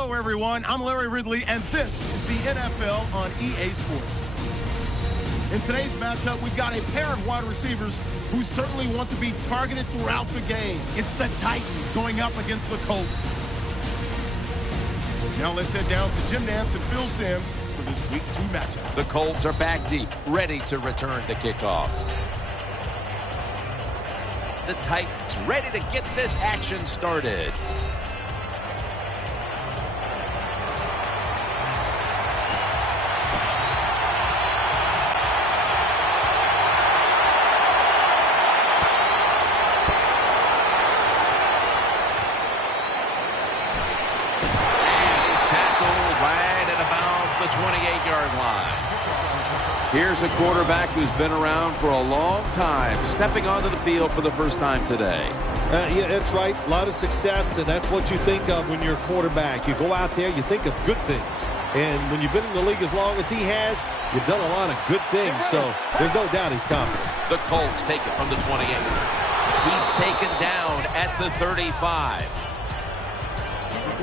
Hello, everyone. I'm Larry Ridley, and this is the NFL on EA Sports. In today's matchup, we've got a pair of wide receivers who certainly want to be targeted throughout the game. It's the Titans going up against the Colts. Now let's head down to Jim Nantz and Phil Simms for this Week 2 matchup. The Colts are back deep, ready to return the kickoff. The Titans ready to get this action started. Here's a quarterback who's been around for a long time, stepping onto the field for the first time today. Yeah, that's right. A lot of success, and that's what you think of when you're a quarterback. You go out there, you think of good things. And when you've been in the league as long as he has, you've done a lot of good things. So there's no doubt he's confident. The Colts take it from the 28. He's taken down at the 35.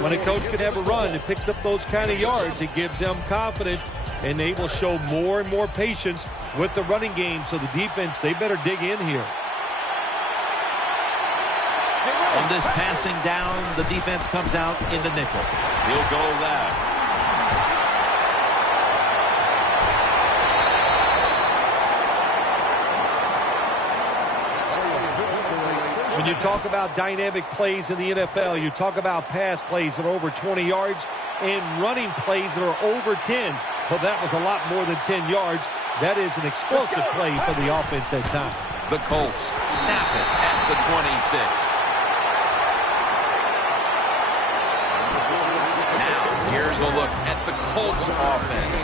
When a coach can have a run and picks up those kind of yards, it gives them confidence, and they will show more and more patience with the running game. So the defense, they better dig in here. On this passing down, the defense comes out in the nickel. He'll go left. When you talk about dynamic plays in the NFL, you talk about pass plays that are over 20 yards and running plays that are over 10. Well, that was a lot more than 10 yards. That is an explosive play for the offense at time. The Colts snap it at the 26. Now, here's a look at the Colts offense.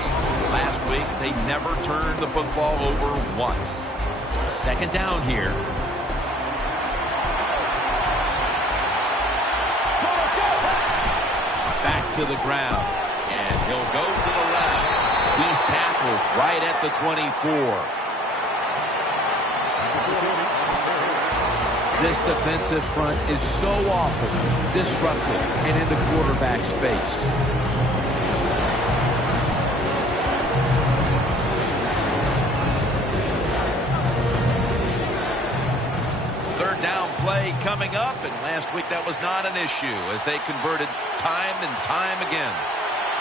Last week, they never turned the football over once. Second down here. Back to the ground, and he'll go to the left. He's tackled right at the 24. This defensive front is so awful, disruptive, and in the quarterback space. Third down play coming up, and last week that was not an issue as they converted time and time again.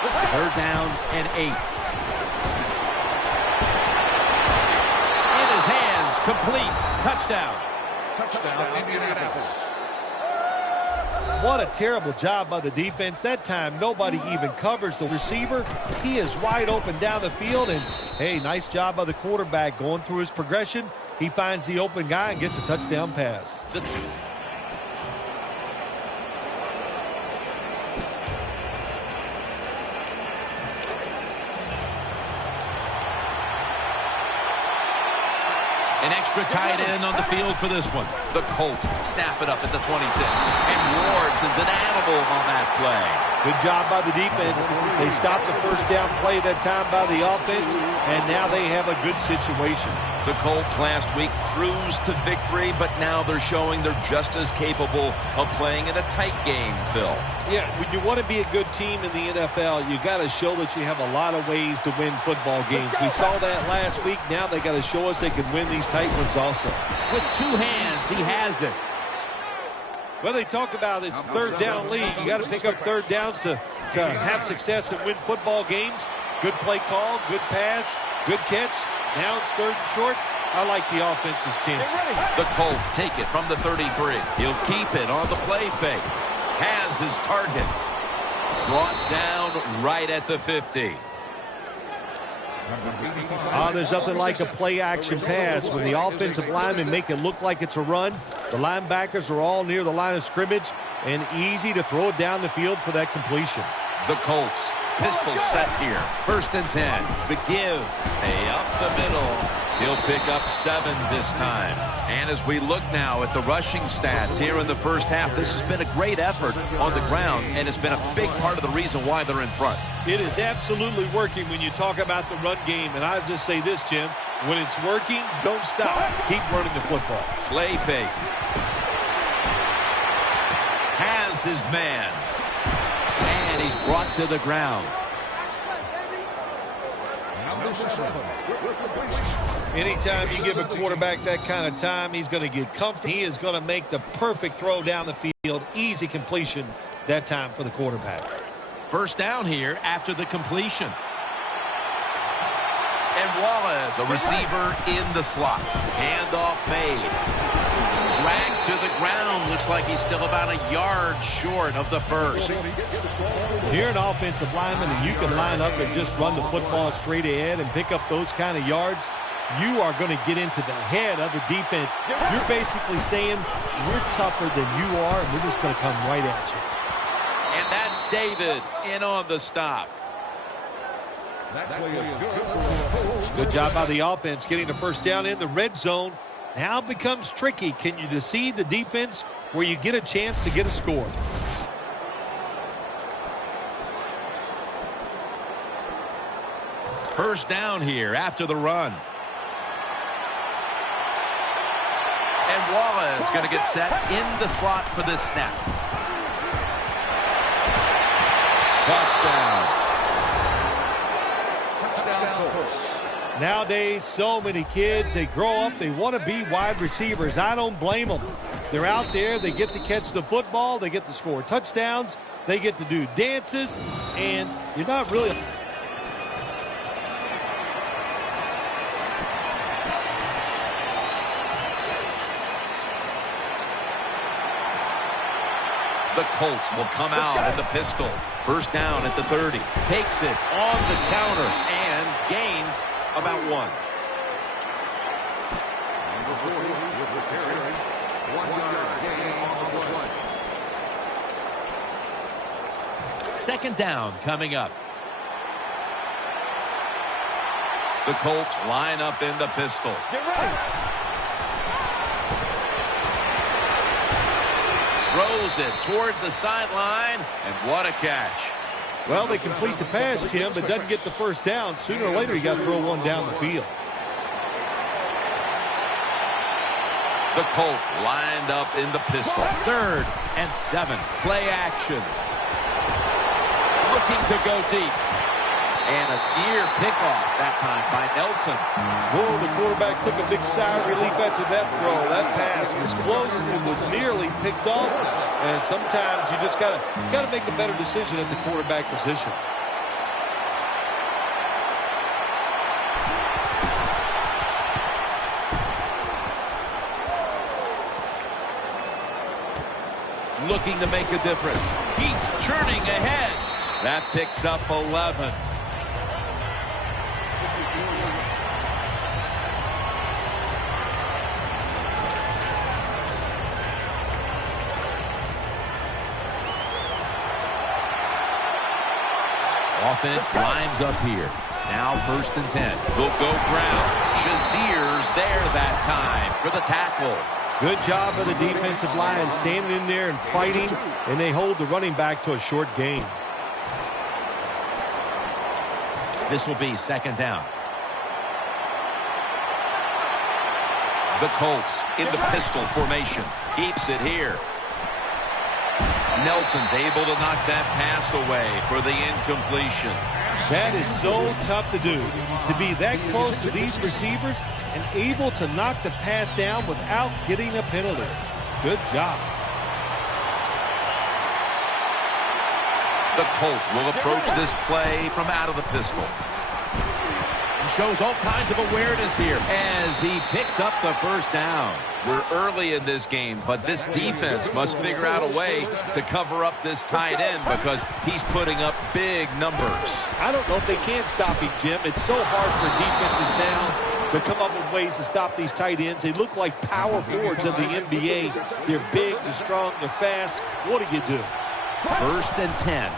Third down and 8. In his hands, complete, touchdown. Touchdown, Indianapolis. What a terrible job by the defense. That time, nobody even covers the receiver. He is wide open down the field, and, hey, nice job by the quarterback going through his progression. He finds the open guy and gets a touchdown pass. An extra tight end on the field for this one. The Colts snap it up at the 26. And Ward's is an animal on that play. Good job by the defense. They stopped the first down play that time by the offense, and now they have a good situation. The Colts last week cruised to victory, but now they're showing they're just as capable of playing in a tight game, Phil. Yeah, when you want to be a good team in the NFL, you got to show that you have a lot of ways to win football games. We saw that last week. Now they got to show us they can win these tight ones also. With two hands, he has it. Well, they talk about it's third down league. You got to pick up third downs to have success and win football games. Good play call, good pass, good catch. Now it's third and short. I like the offense's chances. The Colts take it from the 33. He'll keep it on the play fake. Has his target. Brought down right at the 50. There's nothing like a play-action pass. When the offensive linemen make it look like it's a run, the linebackers are all near the line of scrimmage, and easy to throw it down the field for that completion. The Colts, pistol set here. First and 10. The give. Hey, up the middle. He'll pick up 7 this time. And as we look now at the rushing stats here in the first half, this has been a great effort on the ground, and it's been a big part of the reason why they're in front. It is absolutely working when you talk about the run game. And I just say this, Jim, when it's working, don't stop. Keep running the football. Play fake. Has his man. And he's brought to the ground. Anytime you give a quarterback that kind of time, he's going to get comfortable. He is going to make the perfect throw down the field. Easy completion that time for the quarterback. First down here after the completion. And Wallace, a receiver in the slot. Handoff made. Dragged to the ground. Looks like he's still about a yard short of the first. If you're an offensive lineman and you can line up and just run the football straight ahead and pick up those kind of yards, you are going to get into the head of the defense. You're basically saying, we're tougher than you are, and we're just going to come right at you. And that's David in on the stop. Good job by the offense getting the first down in the red zone. Now it becomes tricky. Can you deceive the defense where you get a chance to get a score? First down here after the run. And Wallace going to get set in the slot for this snap. Touchdown. Nowadays, so many kids, they grow up, they want to be wide receivers. I don't blame them. They're out there, they get to catch the football, they get to score touchdowns, they get to do dances, and you're not really... The Colts will come out at the pistol. First down at the 30. Takes it on the counter and gains about 1. Second down coming up. The Colts line up in the pistol. Get ready. Throws it toward the sideline, and what a catch. Well, they complete the pass, Jim, but doesn't get the first down. Sooner or later, you got to throw one down the field. The Colts lined up in the pistol. 3rd and 7. Play action. Looking to go deep. And a near pickoff that time by Nelson. Whoa, the quarterback took a big sigh of relief after that throw. That pass was close. It was nearly picked off. And sometimes you just gotta make a better decision at the quarterback position. Looking to make a difference. He's churning ahead. That picks up 11. Offense lines up here. Now 1st and 10. They'll go ground. Shazier's there that time for the tackle. Good job of the defensive line standing in there and fighting, and they hold the running back to a short gain. This will be 2nd down. The Colts in the pistol formation. Keeps it here. Nelson's able to knock that pass away for the incompletion. That is so tough to do, to be that close to these receivers and able to knock the pass down without getting a penalty. Good job. The Colts will approach this play from out of the pistol. He shows all kinds of awareness here as he picks up the first down. We're early in this game, but this defense must figure out a way to cover up this tight end because he's putting up big numbers. I don't know if they can stop him, Jim. It's so hard for defenses now to come up with ways to stop these tight ends. They look like power forwards of the NBA. They're big, they're strong, they're fast. What do you do? 1st and 10.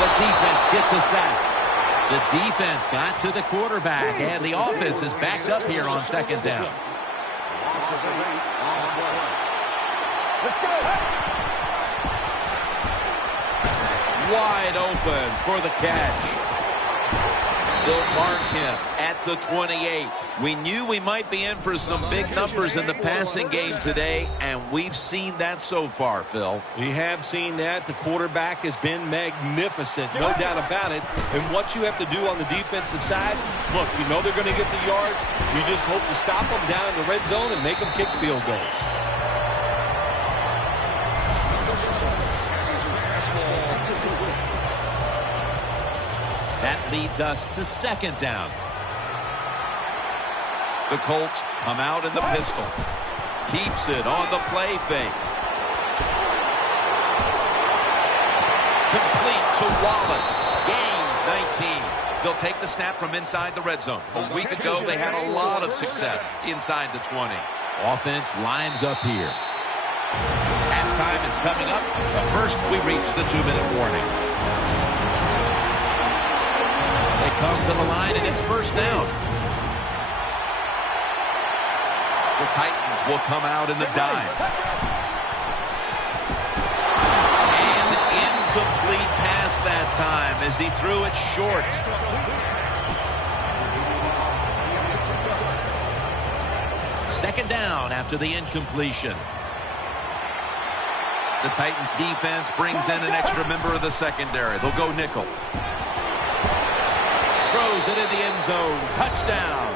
The defense gets a sack. The defense got to the quarterback, and the offense is backed up here on 2nd down. Let's go. Wide open for the catch. They'll mark him at the 28. We knew we might be in for some big numbers in the passing game today, and we've seen that so far, Phil. We have seen that. The quarterback has been magnificent, no doubt about it. And what you have to do on the defensive side, look, you know they're going to get the yards. You just hope to stop them down in the red zone and make them kick field goals. That leads us to second down. The Colts come out in the pistol. Keeps it on the play fake. Complete to Wallace. Gains 19. They'll take the snap from inside the red zone. A week ago, they had a lot of success inside the 20. Offense lines up here. Halftime is coming up, but first we reach the 2-minute warning. They come to the line, and it's first down. The Titans will come out in the dime. And incomplete pass that time as he threw it short. Second down after the incompletion. The Titans defense brings in an extra member of the secondary. They'll go nickel. Throws it in the end zone. Touchdown.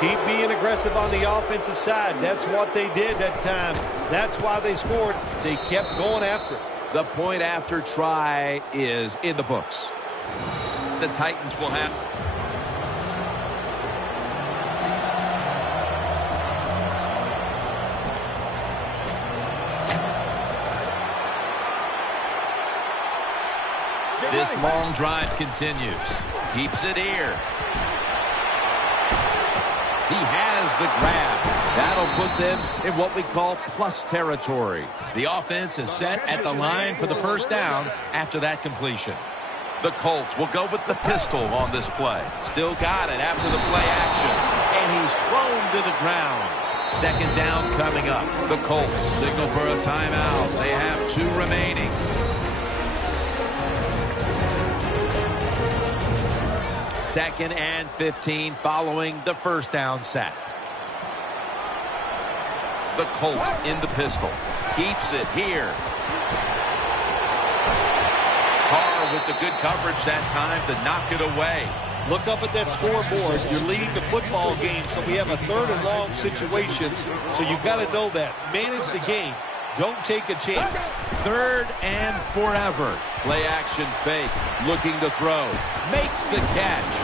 Keep being aggressive on the offensive side. That's what they did that time. That's why they scored. They kept going after it. The point after try is in the books. The Titans will have... This long drive continues. Keeps it here. He has the grab. That'll put them in what we call plus territory. The offense is set at the line for the first down after that completion. The Colts will go with the pistol on this play. Still got it after the play action. And he's thrown to the ground. Second down coming up. The Colts signal for a timeout. They have 2 remaining. Second and 15 following the first down sack. The Colts in the pistol. Keeps it here. Carr with the good coverage that time to knock it away. Look up at that scoreboard. You're leading the football game, so we have a 3rd and long situation. So you've got to know that. Manage the game. Don't take a chance. 3rd and forever. Play action fake. Looking to throw. Makes the catch.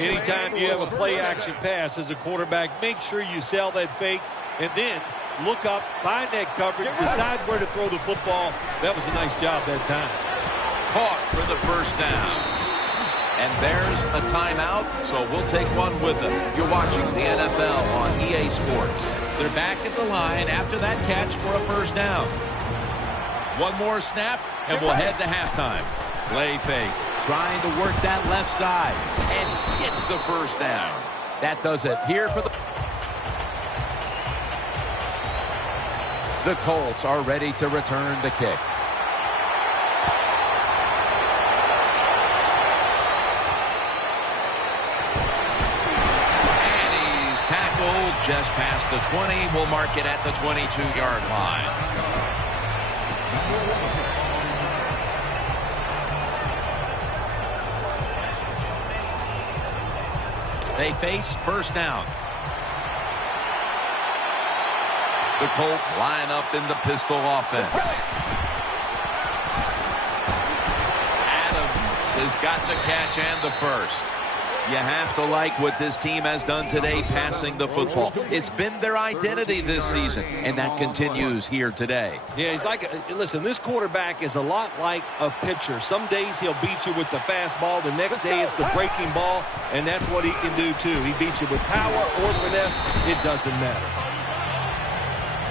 Anytime you have a play action pass as a quarterback, make sure you sell that fake and then look up, find that coverage, decide where to throw the football. That was a nice job that time. Caught for the first down. And there's a timeout, so we'll take one with them. You're watching the NFL on EA Sports. They're back at the line after that catch for a first down. One more snap, and we'll head to halftime. Play fake, trying to work that left side, and gets the first down. That does it here for the Colts are ready to return the kick. Just past the 20. We'll mark it at the 22-yard line. They face first down. The Colts line up in the pistol offense. Adams has got the catch and the first. You have to like what this team has done today passing the football. It's been their identity this season, and that continues here today. Yeah, he's like, listen, this quarterback is a lot like a pitcher. Some days he'll beat you with the fastball. The next day it's the breaking ball, and that's what he can do too. He beats you with power or finesse. It doesn't matter.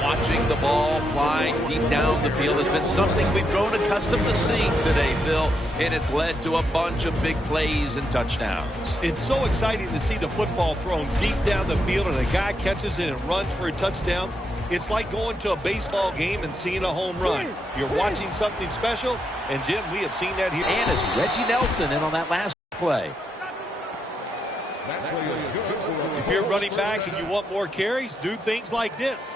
Watching the ball fly deep down the field has been something we've grown accustomed to seeing today, Phil, and it's led to a bunch of big plays and touchdowns. It's so exciting to see the football thrown deep down the field and a guy catches it and runs for a touchdown. It's like going to a baseball game and seeing a home run. You're watching something special, and, Jim, we have seen that here. And it's Reggie Nelson in on that last play. If you're running back and you want more carries, do things like this.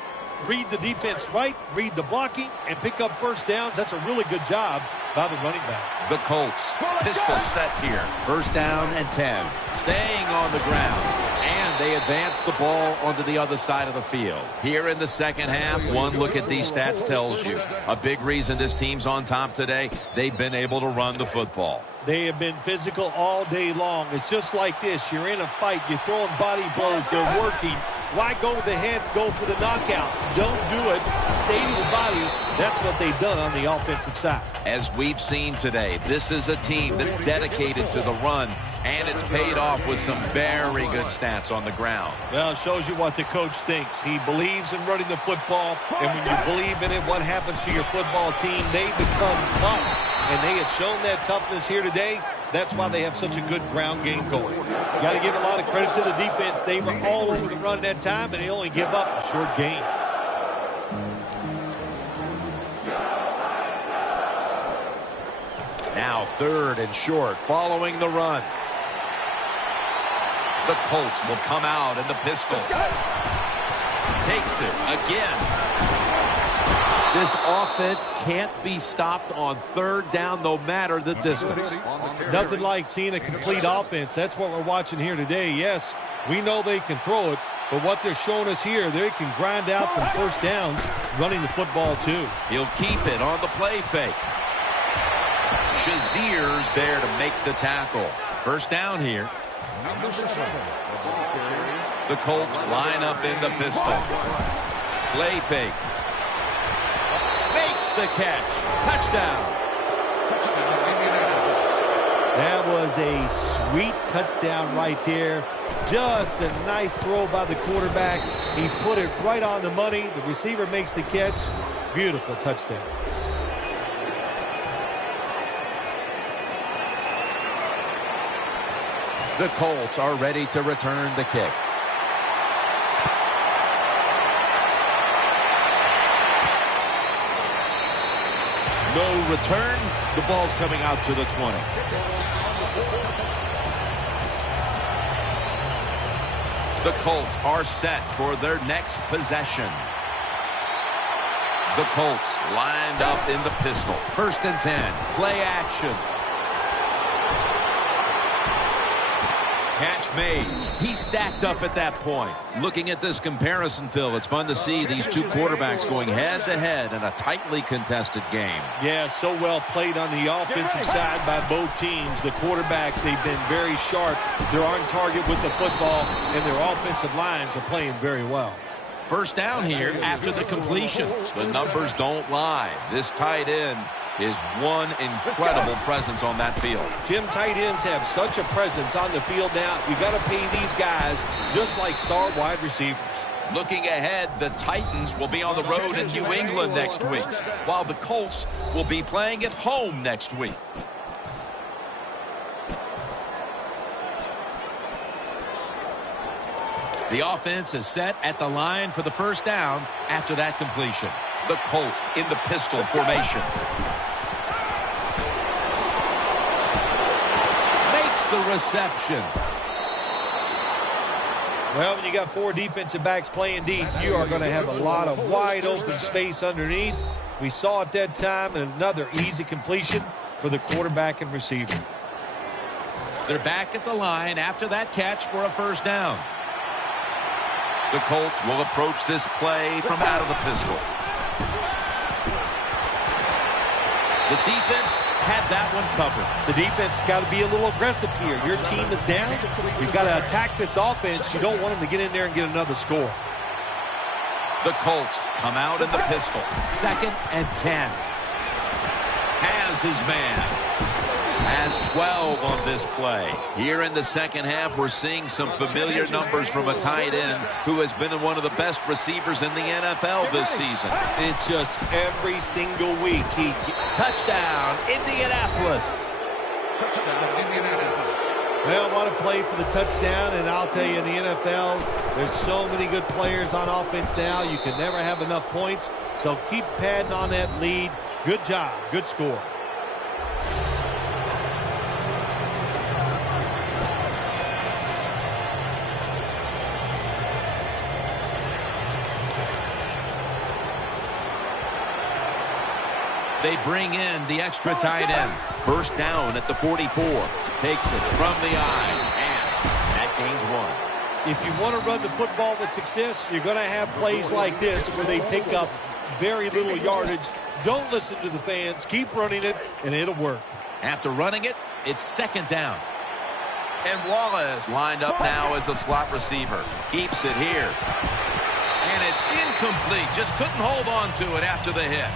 Read the defense right, read the blocking, and pick up first downs. That's a really good job by the running back. The Colts, pistol set here. First down and 10. Staying on the ground. And they advance the ball onto the other side of the field. Here in the second half, one look at these stats tells you a big reason this team's on top today, they've been able to run the football. They have been physical all day long. It's just like this. You're in a fight. You're throwing body blows. They're working. Why go with the head, go for the knockout? Don't do it. Stay to the body. That's what they've done on the offensive side. As we've seen today, this is a team that's dedicated to the run, and it's paid off with some very good stats on the ground. Well, it shows you what the coach thinks. He believes in running the football, and when you believe in it, what happens to your football team? They become tough, and they have shown that toughness here today. That's why they have such a good ground game going. Got to give a lot of credit to the defense. They were all over the run that time, and they only give up a short gain. Now third and short following the run. The Colts will come out in the pistol. Takes it again. This offense can't be stopped on third down no matter the distance. Nothing like seeing a complete offense. That's what we're watching here today. Yes, we know they can throw it, but what they're showing us here, they can grind out some first downs running the football too. He'll keep it on the play fake. Shazier's there to make the tackle. First down here. The Colts line up in the pistol. Play fake. Makes the catch. Touchdown. That was a sweet touchdown right there. Just a nice throw by the quarterback. He put it right on the money. The receiver makes the catch. Beautiful touchdown. The Colts are ready to return the kick. No return. The ball's coming out to the 20. The Colts are set for their next possession. The Colts lined up in the pistol. First and 10. Play action. Catch made. He stacked up at that point. Looking at this comparison, Phil, it's fun to see these two quarterbacks going head-to-head in a tightly contested game. Yeah, so well played on the offensive side by both teams. The quarterbacks, they've been very sharp. They're on target with the football, and their offensive lines are playing very well. First down here after the completion. The numbers don't lie. This tight end is one incredible presence on that field. Jim, tight ends have such a presence on the field now. You got to pay these guys just like star wide receivers. Looking ahead, the Titans will be on the road in New England next week, while the Colts will be playing at home next week. The offense is set at the line for the first down after that completion. The Colts in the pistol formation. Makes the reception. Well, when you got four defensive backs playing deep, you are going to have a lot of wide open space underneath. We saw it that time, and another easy completion for the quarterback and receiver. They're back at the line after that catch for a first down. The Colts will approach this play from out of the pistol. The defense had that one covered. The defense has got to be a little aggressive here. Your team is down. You've got to attack this offense. You don't want them to get in there and get another score. The Colts come out in the pistol. Second and 10. Has his man. Has 12 on this play. Here in the second half, we're seeing some familiar numbers from a tight end who has been one of the best receivers in the NFL this season. It's just every single week. Touchdown, Indianapolis. Well, want to play for the touchdown, and I'll tell you, in the NFL, there's so many good players on offense now, you can never have enough points, so keep padding on that lead. Good job. Good score. They bring in the extra tight end. First down at the 44. Takes it from the eye, and that gains 1. If you want to run the football with success, you're going to have plays like this where they pick up very little yardage. Don't listen to the fans. Keep running it, and it'll work. After running it, it's second down. And Wallace lined up now as a slot receiver. Keeps it here. And it's incomplete. Just couldn't hold on to it after the hit.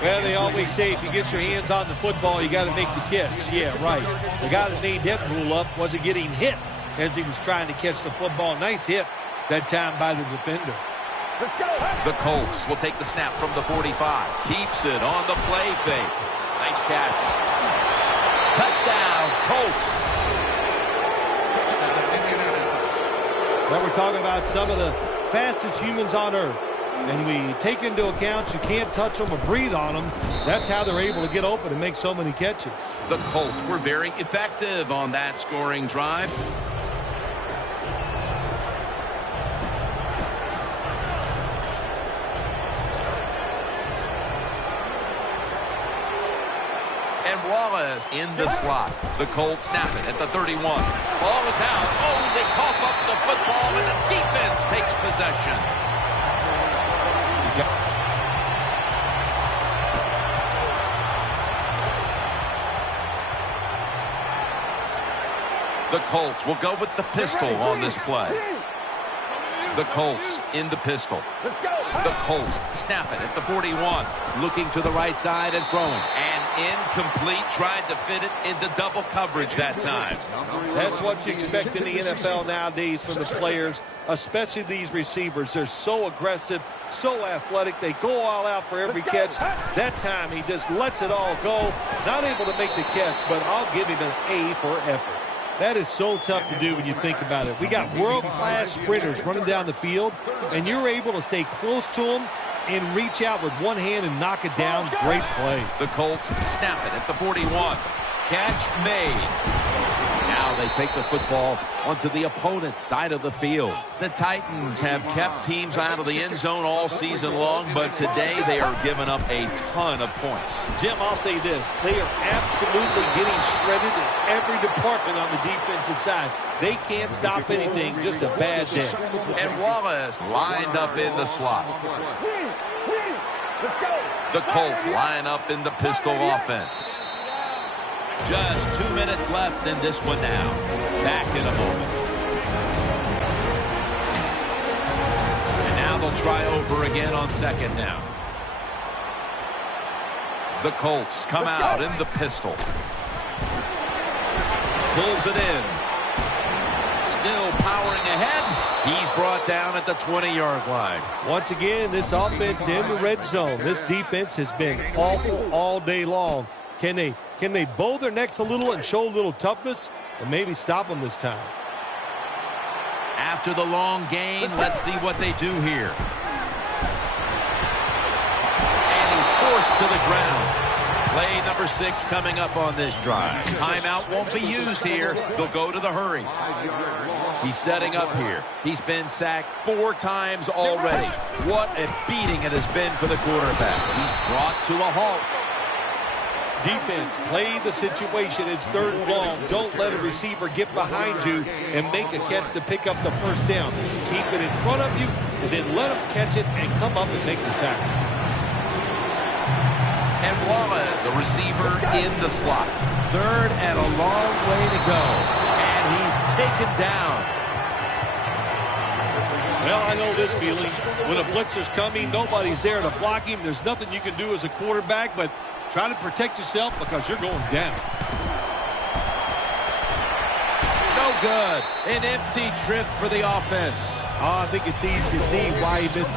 Well, they always say if you get your hands on the football, you got to make the catch. Yeah, right. The guy that made that rule up wasn't getting hit as he was trying to catch the football. Nice hit that time by the defender. Let's go. The Colts will take the snap from the 45. Keeps it on the play fake. Nice catch. Touchdown, Colts. Well, we're talking about some of the fastest humans on earth. And we take into account you can't touch them or breathe on them. That's how they're able to get open and make so many catches. The Colts were very effective on that scoring drive. And Wallace in the slot. The Colts snap it at the 31. Ball is out. Oh, they cough up the football, and the defense takes possession. The Colts will go with the pistol on this play. The Colts in the pistol. Let's go. The Colts snap it at the 41. Looking to the right side and throwing. And incomplete. Tried to fit it into double coverage that time. That's what you expect in the NFL nowadays from the players, especially these receivers. They're so aggressive, so athletic. They go all out for every catch. That time he just lets it all go. Not able to make the catch, but I'll give him an A for effort. That is so tough to do when you think about it. We got world-class sprinters running down the field, and you're able to stay close to them and reach out with one hand and knock it down. Great play. The Colts snap it at the 41. Catch made. Now they take the football onto the opponent's side of the field. The Titans have kept teams out of the end zone all season long, but today they are giving up a ton of points. Jim, I'll say this. They are absolutely getting shredded in every department on the defensive side. They can't stop anything, just a bad day. And Wallace lined up in the slot. Let's go. The Colts line up in the pistol offense. Just 2 minutes left in this one now. Back in a moment. And now they'll try over again on second down. The Colts come out in the pistol. Pulls it in. Still powering ahead. He's brought down at the 20-yard line. Once again, this offense in the red zone. This defense has been awful all day long. Can they bow their necks a little and show a little toughness and maybe stop them this time? After the long gain, let's see what they do here. And he's forced to the ground. Play number 6 coming up on this drive. Timeout won't be used here. They'll go to the hurry. He's setting up here. He's been sacked 4 times already. What a beating it has been for the quarterback. He's brought to a halt. Defense, play the situation. It's 3rd and long. Don't let a receiver get behind you and make a catch to pick up the first down. Keep it in front of you, and then let them catch it and come up and make the tackle. And Wallace, a receiver in the slot. 3rd and a long way to go. And he's taken down. Well, I know this feeling. When a blitzer's coming, nobody's there to block him. There's nothing you can do as a quarterback, but try to protect yourself because you're going down. No good. An empty trip for the offense. I think it's easy to see why he missed.